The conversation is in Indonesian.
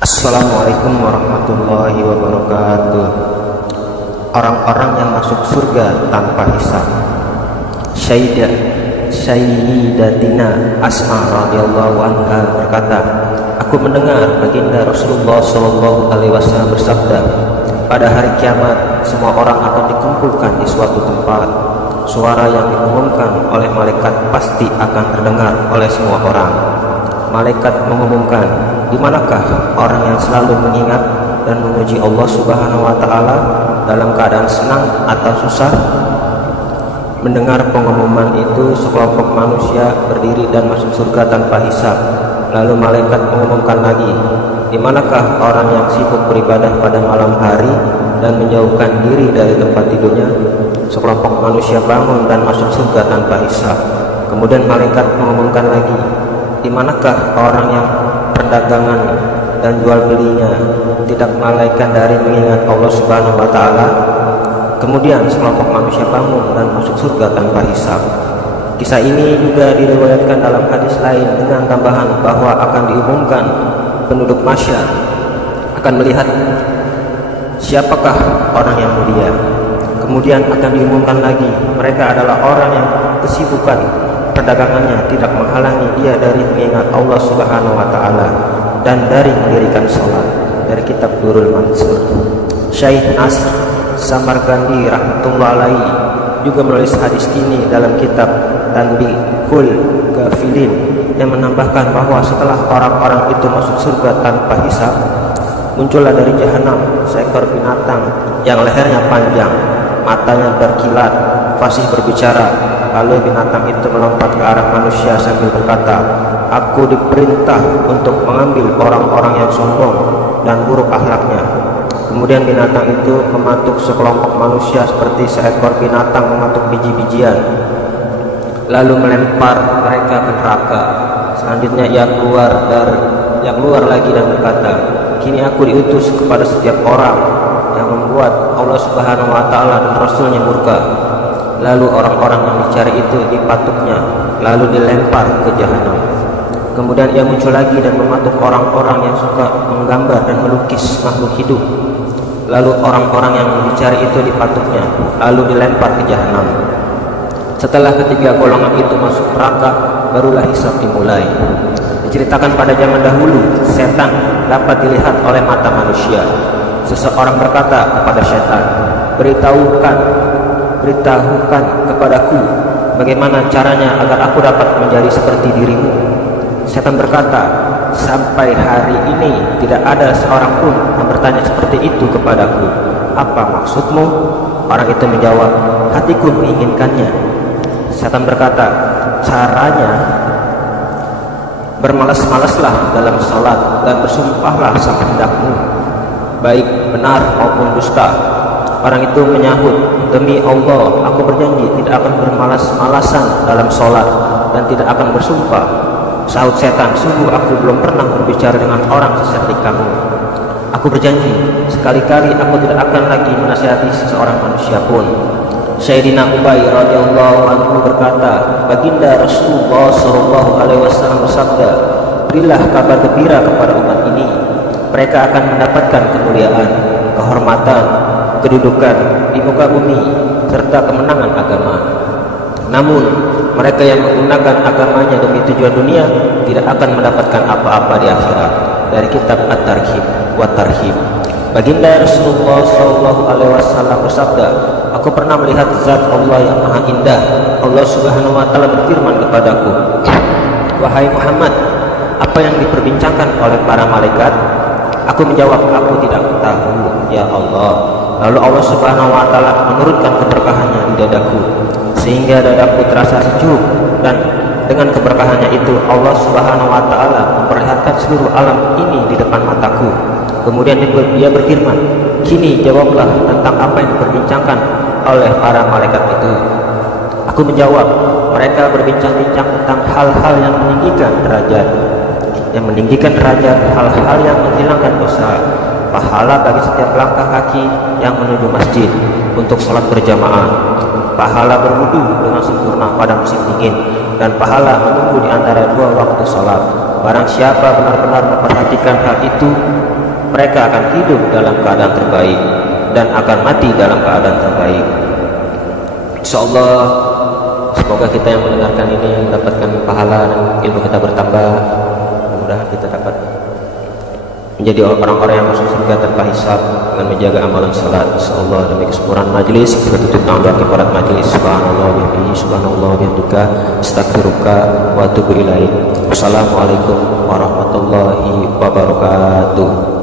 Assalamualaikum warahmatullahi wabarakatuh. Orang-orang yang masuk surga tanpa hisab. Sayyidatina Asma radhiyallahu anha berkata, aku mendengar baginda Rasulullah sallallahu alaihi wasallam bersabda, pada hari kiamat semua orang akan dikumpulkan di suatu tempat. Suara yang diumumkan oleh malaikat pasti akan terdengar oleh semua orang. Malaikat mengumumkan, di manakah orang yang selalu mengingat dan memuji Allah Subhanahu wa taala dalam keadaan senang atau susah? Mendengar pengumuman itu, sekelompok manusia berdiri dan masuk surga tanpa hisab. Lalu malaikat mengumumkan lagi, di manakah orang yang sibuk beribadah pada malam hari dan menjauhkan diri dari tempat tidurnya? Sekelompok manusia bangun dan masuk surga tanpa hisab. Kemudian malaikat mengumumkan lagi, di manakah orang yang perdagangan dan jual belinya tidak melalaikan dari mengingat Allah Subhanahu wa taala? Kemudian sekelompok manusia bangun dan masuk surga tanpa hisab. Kisah ini juga diriwayatkan dalam hadis lain dengan tambahan bahwa akan diumumkan penduduk masyar akan melihat siapakah orang yang mulia. Kemudian akan diumumkan lagi, mereka adalah orang yang kesibukan perdagangannya tidak menghalangi dia dari mengingat Allah Subhanahu wa taala dan dari mendirikan salat. Dari kitab Durrul Mansur. Syekh Nasr Samarkandi rahmatullah alaihi juga menulis hadis ini dalam kitab Tanbihul Ghafilin yang menambahkan bahwa setelah orang-orang itu masuk surga tanpa hisab, muncullah dari jahanam seekor binatang yang lehernya panjang, matanya berkilat, fasih berbicara. Lalu binatang itu melompat ke arah manusia sambil berkata, aku diperintah untuk mengambil orang-orang yang sombong dan buruk akhlaknya. Kemudian binatang itu mematuk sekelompok manusia seperti seekor binatang mematuk biji-bijian, lalu melempar mereka ke neraka. Selanjutnya ia keluar lagi dan berkata, kini aku diutus kepada setiap orang yang membuat Allah Subhanahu wa taala dan Rasulnya murka. Lalu orang-orang yang dicari itu dipatuknya, lalu dilempar ke jahanam. Kemudian ia muncul lagi dan mematuk orang-orang yang suka menggambar dan melukis makhluk hidup. Lalu orang-orang yang dicari itu dipatuknya, lalu dilempar ke jahanam. Setelah ketiga golongan itu masuk neraka, barulah hisab dimulai. Diceritakan pada zaman dahulu, setan dapat dilihat oleh mata manusia. Seseorang berkata kepada setan, beritahukan kepadaku bagaimana caranya agar aku dapat menjadi seperti dirimu. Setan berkata, sampai hari ini tidak ada seorang pun yang bertanya seperti itu kepadaku. Apa maksudmu? Orang itu menjawab, hatiku menginginkannya. Setan berkata, caranya bermalas-malaslah dalam salat dan bersumpahlah sehendakmu, baik benar maupun dusta. Orang itu menyahut, demi Allah, aku berjanji tidak akan bermalas-malasan dalam sholat dan tidak akan bersumpah. Sahut setan, sungguh aku belum pernah berbicara dengan orang seperti kamu. Aku berjanji, sekali-kali aku tidak akan lagi menasihati seseorang manusia pun. Sayyidina Ubay radhiyallahu anhu berkata, baginda Rasulullah sallallahu alaihi wasallam bersabda, berilah kabar gembira kepada umat ini, mereka akan mendapatkan kemuliaan, kehormatan, kedudukan di muka bumi serta kemenangan agama. Namun mereka yang menggunakan agamanya demi tujuan dunia tidak akan mendapatkan apa-apa di akhirat. Dari kitab At-Targhib wa Tarhib. Baginda Rasulullah sallallahu alaihi wasallam bersabda, aku pernah melihat zat Allah yang maha indah. Allah Subhanahu wa taala berfirman kepadaku, wahai Muhammad, apa yang diperbincangkan oleh para malaikat? Aku menjawab, aku tidak tahu ya Allah. Lalu Allah Subhanahu wa taala menurunkan keberkahannya di dadaku sehingga dadaku terasa sejuk, dan dengan keberkahannya itu Allah Subhanahu wa taala memperlihatkan seluruh alam ini di depan mataku. Kemudian dia berfirman, kini jawablah tentang apa yang diperbincangkan oleh para malaikat itu. Aku menjawab, mereka berbincang-bincang tentang hal-hal yang meninggikan derajat, hal-hal yang menghilangkan dosa, pahala bagi setiap langkah kaki yang menuju masjid untuk salat berjamaah, pahala berwudu dengan sempurna pada musim angin, dan pahala menunggu di antara dua waktu salat. Barang siapa benar-benar memperhatikan hal itu, mereka akan hidup dalam keadaan terbaik dan akan mati dalam keadaan terbaik. Insyaallah, semoga kita yang mendengarkan ini mendapatkan pahala dan ilmu kita bertambah. Mudah-mudahan kita dapat menjadi orang-orang yang masuk surga tanpa hisab dengan menjaga amalan salat. Insyaallah, demi kesempurnaan majlis kita tutup dengan kepada majlis. Subhanallah bihamdihi, subhanallah bihamdika, astaghfiruka wa atubu ilaik. Wassalamualaikum warahmatullahi wabarakatuh.